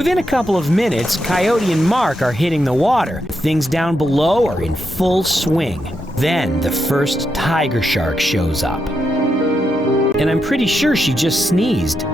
Within a couple of minutes, Coyote and Mark are hitting the water. Things down below are in full swing. Then the first tiger shark shows up. And I'm pretty sure she just sneezed.